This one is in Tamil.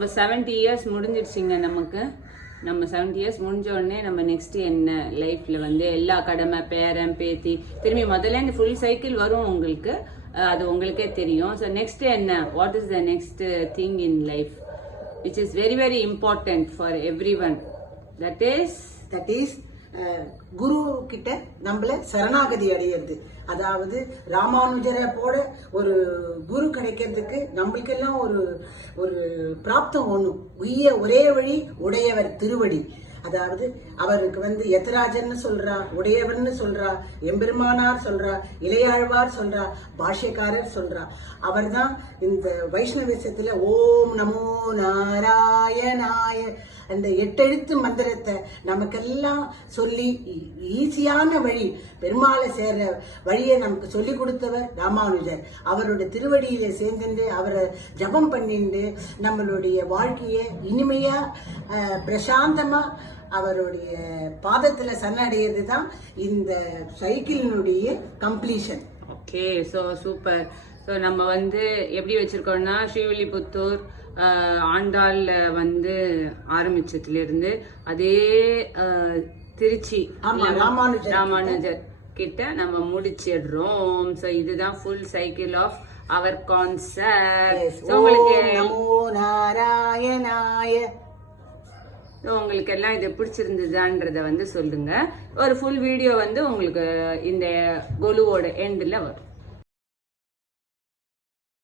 இப்போ 70 இயர்ஸ் முடிஞ்சிடுச்சிங்க நமக்கு. நம்ம 70 இயர்ஸ் முடிஞ்ச உடனே நம்ம நெக்ஸ்ட் என்ன லைஃப்ல வந்து எல்லா கடமை பேரன் பேத்தி திரும்பி முதல்ல இந்த ஃபுல் சைக்கிள் வரும் உங்களுக்கு. அது உங்களுக்கே தெரியும். ஸோ நெக்ஸ்ட் என்ன, what is the next thing in life which is very very important for everyone. That is குரு கிட்ட நம்மள சரணாகதி அடையிறது. அதாவது ராமானுஜரை போல ஒரு குரு கிடைக்கிறதுக்கு நம்மளுக்கெல்லாம் ஒரு ஒரு பிராப்தம் ஒண்ணு. ஒரே வழி உடையவர் திருவடி. அதாவது அவருக்கு வந்து யதராஜன்னு சொல்றா, உடையவர்னு சொல்றா, எம்பெருமானார் சொல்றா, இளையாழ்வார் சொல்றா, பாஷ்யக்காரர் சொல்றா. அவர் தான் இந்த வைஷ்ணவிசத்துல ஓம் நமோ நாராயணாய அந்த 8 எழுத்து மந்திரத்தை நமக்கெல்லாம் சொல்லி ஈஸியான வழி பெருமாளை சேர்ற வழியை நமக்கு சொல்லி கொடுத்தவர் ராமானுஜர். அவரோட திருவடியில சேர்ந்துட்டு அவரை ஜபம் பண்ணிட்டு நம்மளுடைய வாழ்க்கையை இனிமையா பிரசாந்தமா அவருடைய பாதத்துல சரணடைகிறது தான் இந்த சைக்கிளினுடைய completion. Okay, so super. So நம்ம வந்து எப்படி வச்சிருக்கோம்னா ஸ்ரீவில்லிபுத்தூர் ஆண்டாள் வந்து ஆரம்பிச்சதுல இருந்து அதே திருச்சி ராமானுஜர் கிட்ட நம்ம முடிச்சிடுறோம். ஸோ இதுதான் full cycle of our concept. உங்களுக்கு எல்லாம் இது பிடிச்சிருந்ததான்றத வந்து சொல்லுங்க. ஒரு ஃபுல் வீடியோ வந்து உங்களுக்கு இந்த கொலுவோட எண்டில் வரும்.